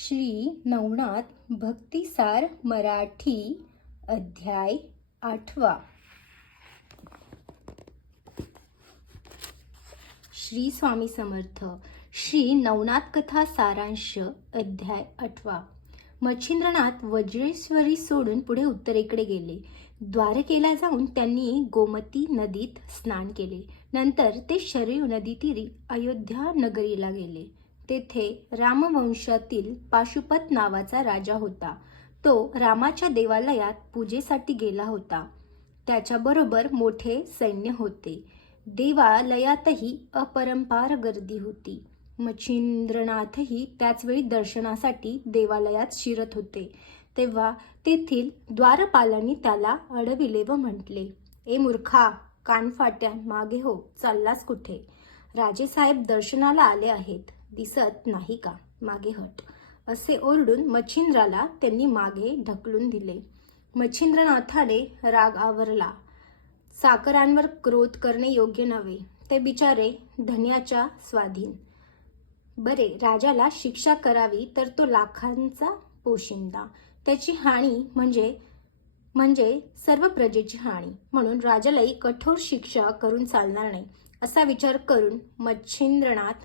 श्री नवनाथ भक्तिसार मराठी अध्याय 8. श्री स्वामी समर्थ. श्री नवनाथ कथा सारांश अध्याय 8. मच्छिंद्रनाथ वज्रेश्वरी सोडून पुढे उत्तरेकडे गेले. द्वारकेला जाऊन त्यांनी गोमती नदीत स्नान केले. नंतर ते शरयू नदीतीरी अयोध्या नगरीला गेले. तेथे रामवंशातील पाशुपत नावाचा राजा होता. तो रामाच्या देवालयात पूजेसाठी गेला होता. त्याच्याबरोबर मोठे सैन्य होते. देवालयातही अपरंपार गर्दी होती. मच्छिंद्रनाथही त्याचवेळी दर्शनासाठी देवालयात शिरत होते. तेव्हा तेथील द्वारपालांनी त्याला अडविले व म्हटले, "ए मूर्खा, कानफाट्या, मागे हो, चाललास कुठे? राजेसाहेब दर्शनाला आले आहेत, दिसत नाही का? मागे हट." असे ओरडून मच्छिंद्राला त्यांनी मागे ढकलून दिले. मच्छिंद्रनाथाने राग आवरला. चाकरांवर क्रोध करणे योग्य नव्हे. ते बिचारे धन्याच्या स्वाधीन. बरे, राजाला शिक्षा करावी तर तो लाखांचा पोशिंदा. त्याची हानी म्हणजे सर्व प्रजेची हानी. म्हणून राजालाही कठोर शिक्षा करून चालणार नाही, असा विचार करून मच्छिंद्रनाथ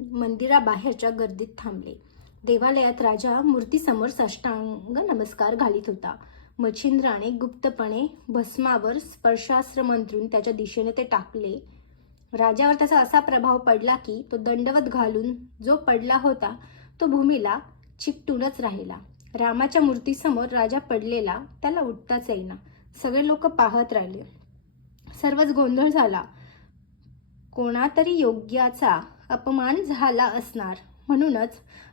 मंदिराबाहेरच्या गर्दीत थांबले. देवालयात राजा मूर्तीसमोर साष्टांग नमस्कार घालीत होता. मच्छिंद्राने गुप्तपणे भस्मावर स्पर्शास्त्र मंत्रून त्याच्या दिशेने ते टाकले. राजावर त्याचा असा प्रभाव पडला की तो दंडवत घालून जो पडला होता तो भूमीला चिकटूनच राहिला. रामाच्या मूर्तीसमोर राजा पडलेला, त्याला उठताच येईना. सगळे लोक पाहत राहिले. सर्वच गोंधळ झाला. कोणातरी योग्याचा अपमान झाला असणार, म्हणूनच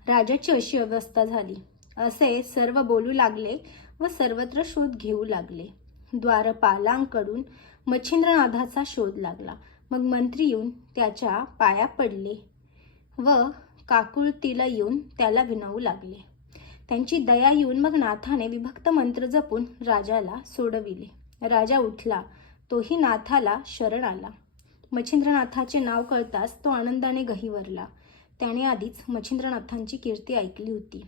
राजाची अशी अवस्था झाली, असे सर्व बोलू लागले व सर्वत्र शोध घेऊ लागले. द्वारपालांकडून मच्छिंद्रनाथाचा शोध लागला. मग मंत्री येऊन त्याच्या पाया पडले व काकुळतीला येऊन त्याला विनवू लागले. त्यांची दया येऊन मग नाथाने विभक्त मंत्र जपून राजाला सोडविले. राजा उठला. तोही नाथाला शरण आला. मच्छिंद्रनाथाचे नाव कळताच तो आनंदाने गहिवरला. त्याने आधीच मच्छिंद्रनाथांची कीर्ती ऐकली होती.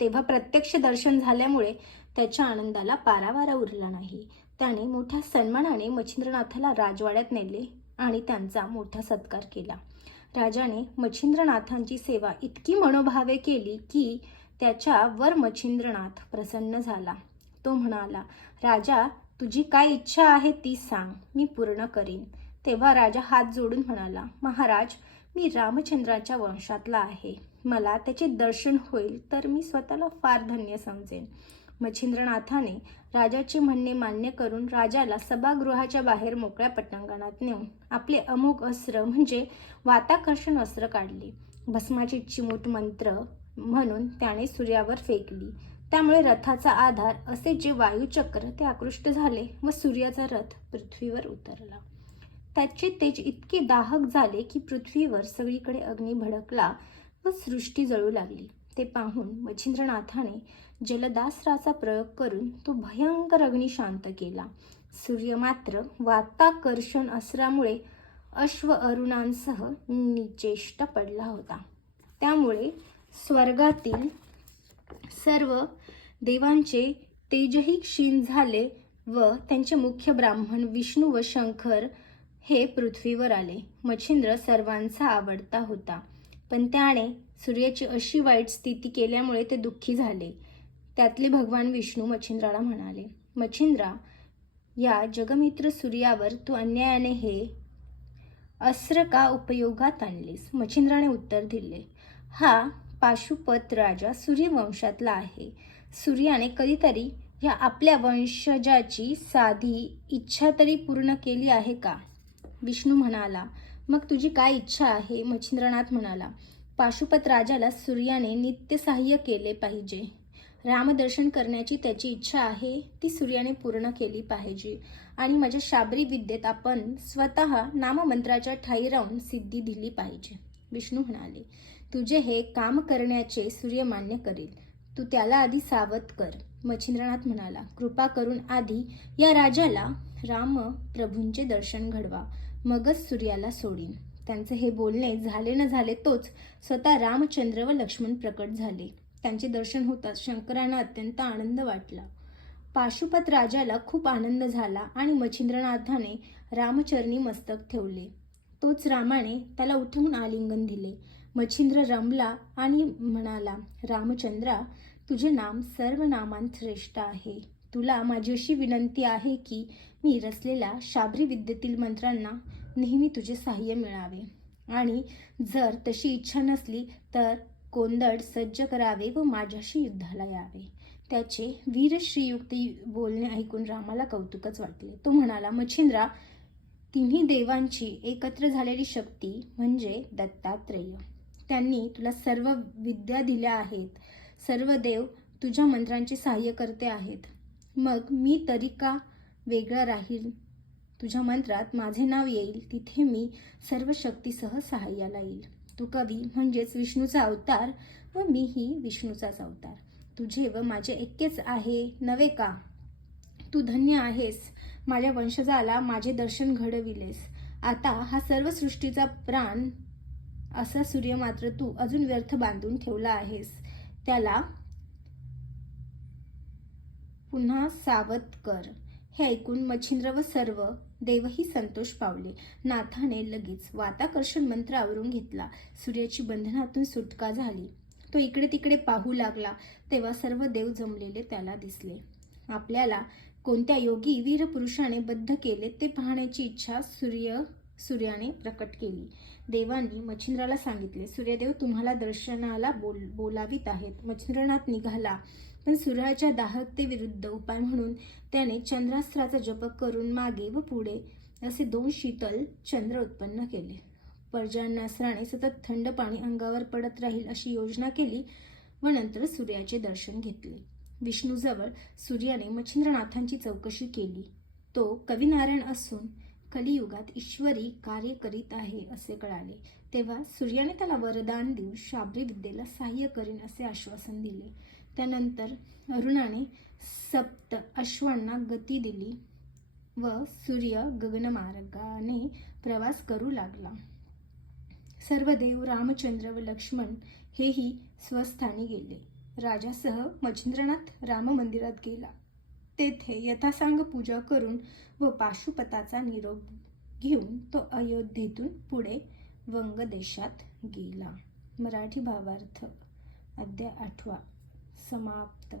तेव्हा प्रत्यक्ष दर्शन झाल्यामुळे त्याच्या आनंदाला पारावारा उरला नाही. त्याने मोठ्या सन्मानाने मच्छिंद्रनाथाला राजवाड्यात नेले आणि त्यांचा मोठा सत्कार केला. राजाने मच्छिंद्रनाथांची सेवा इतकी मनोभावे केली की त्याच्यावर मच्छिंद्रनाथ प्रसन्न झाला. तो म्हणाला, "राजा, तुझी काय इच्छा आहे ती सांग, मी पूर्ण करीन." तेव्हा राजा हात जोडून म्हणाला, "महाराज, मी रामचंद्राच्या वंशातला आहे. मला त्याचे दर्शन होईल तर मी स्वतःला फार धन्य समजेन." मच्छिंद्रनाथाने राजाचे म्हणणे मान्य करून राजाला सभागृहाच्या बाहेर मोकळ्या पटांगणात नेऊन आपले अमोघ अस्त्र म्हणजे वाताकर्षण अस्त्र काढले. भस्माची चिमूट मंत्र म्हणून त्याने सूर्यावर फेकली. त्यामुळे रथाचा आधार असे जे वायुचक्र ते आकृष्ट झाले व सूर्याचा रथ पृथ्वीवर उतरला. त्याचे तेज इतके दाहक झाले की पृथ्वीवर सगळीकडे अग्नी भडकला व सृष्टी जळू लागली. ते पाहून मच्छिंद्रनाथाने जलदास्त्राचा प्रयोग करून तो भयंकर अग्नी शांत केला. सूर्य मात्र वाताकर्षण अस्त्रामुळे अश्व अरुणांसह निचेष्ट पडला होता. त्यामुळे स्वर्गातील सर्व देवांचे तेजही क्षीण झाले व त्यांचे मुख्य ब्राह्मण विष्णू व शंकर हे पृथ्वीवर आले. मच्छिंद्र सर्वांचा आवडता होता, पण त्याने सूर्याची अशी वाईट स्थिती केल्यामुळे ते दुःखी झाले. त्यातले भगवान विष्णू मच्छिंद्राला म्हणाले, "मच्छिंद्रा, या जगमित्र सूर्यावर तू अन्यायाने हे अस्त्र का उपयोगात आणलेस?" मच्छिंद्राने उत्तर दिले, "हा पाशुपत राजा सूर्यवंशातला आहे. सूर्याने कधीतरी या आपल्या वंशजाची साधी इच्छा तरी पूर्ण केली आहे का?" विष्णू म्हणाला, "मग तुझी काय इच्छा आहे?" मच्छिंद्रनाथ म्हणाला, "पाशुपत राजाला सूर्याने नित्य सहाय्य केले पाहिजे. रामदर्शन करण्याची त्याची इच्छा आहे ती सूर्याने पूर्ण केली पाहिजे आणि माझ्या शाबरी विद्येत आपण स्वतः नाममंत्राच्या ठायी राहून सिद्धी दिली पाहिजे." विष्णू म्हणाले, "तुझे हे काम करण्याचे सूर्य मान्य करेल. तू त्याला आधी सावध कर." मच्छिंद्रनाथ म्हणाला, "कृपा करून आधी या राजाला राम प्रभूंचे दर्शन घडवा, मगच सूर्याला सोडीन." त्यांचे हे बोलणे झाले न झाले तोच स्वतः रामचंद्र व लक्ष्मण प्रकट झाले. त्यांचे दर्शन होताच शंकरांना अत्यंत आनंद वाटला. पाशुपत राजाला खूप आनंद झाला आणि मच्छिंद्रनाथाने रामचरणी मस्तक ठेवले. तोच रामाने त्याला उठवून आलिंगन दिले. मच्छिंद्र रमला आणि म्हणाला, रामचंद्रा, तुझे नाम सर्व नामांत श्रेष्ठ आहे. तुला माझी अशी विनंती आहे की मी रचलेल्या शाबरी विद्येतील मंत्रांना नेहमी तुझे सहाय्य मिळावे आणि जर तशी इच्छा नसली तर कोंदड सज्ज करावे व माझ्याशी युद्धाला यावे. त्याचे वीरश्रीयुक्त बोलणे ऐकून रामाला कौतुकच वाटले. तो म्हणाला, मच्छिंद्रा, तिन्ही देवांची एकत्र झालेली शक्ती म्हणजे दत्तात्रेय. त्यांनी तुला सर्व विद्या दिल्या आहेत. सर्व देव तुझ्या मंत्रांचे सहाय्य करते आहेत. मग मी तरी का वेगळा राहील? तुझ्या मंत्रात माझे नाव येईल तिथे मी सर्व शक्तीसह सहाय्याला येईल. तू कवी म्हणजेच विष्णूचा अवतार व मीही विष्णूचाच अवतार. तुझे व माझे ऐक्यच आहे नव्हे का? तू धन्य आहेस. माझ्या वंशजाला माझे दर्शन घडविलेस. आता हा सर्व सृष्टीचा प्राण असा सूर्य मात्र तू अजून व्यर्थ बांधून ठेवला आहेस. त्याला पुन्हा सावध कर. हे ऐकून मच्छिंद्र व सर्व देवही संतोष पावले. नाथाने लगेच वाताकर्षण मंत्र आवरून घेतला. सूर्याची बंधनातून सुटका झाली. तो इकडे तिकडे पाहू लागला तेव्हा सर्व देव जमलेले त्याला दिसले. आपल्याला कोणत्या योगी वीर पुरुषाने बद्ध केले ते पाहण्याची इच्छा सूर्याने प्रकट केली. देवांनी मच्छिंद्राला सांगितले, सूर्यदेव तुम्हाला दर्शनाला बोलावित आहेत. मच्छिंद्रनाथ निघाला, पण सूर्याच्या दाहकतेविरुद्ध उपाय म्हणून त्याने चंद्रास्त्राचा जप करून मागे व पुढे असे 2 शीतल चंद्र उत्पन्न केले. पर्जन्यास्त्राने सतत थंड पाणी अंगावर पडत राहील अशी योजना केली व नंतर सूर्याचे दर्शन घेतले. विष्णूजवळ सूर्याने मच्छिंद्रनाथांची चौकशी केली. तो कविनारायण असून कलियुगात ईश्वरी कार्य करीत आहे असे कळाले. तेव्हा सूर्याने त्याला वरदान देऊन शाबरी विद्येला सहाय्य करीन असे आश्वासन दिले. त्यानंतर अरुणाने 7 अश्वांना गती दिली व सूर्य गगनमार्गाने प्रवास करू लागला. सर्व देव, रामचंद्र व लक्ष्मण हेही स्वस्थानी गेले. राजासह मच्छिंद्रनाथ राम मंदिरात गेला. तेथे यथासांग पूजा करून व पाशुपताचा निरोप घेऊन तो अयोध्येतून पुढे वंग देशात गेला. मराठी भावार्थ अध्याय 8 समाप्त.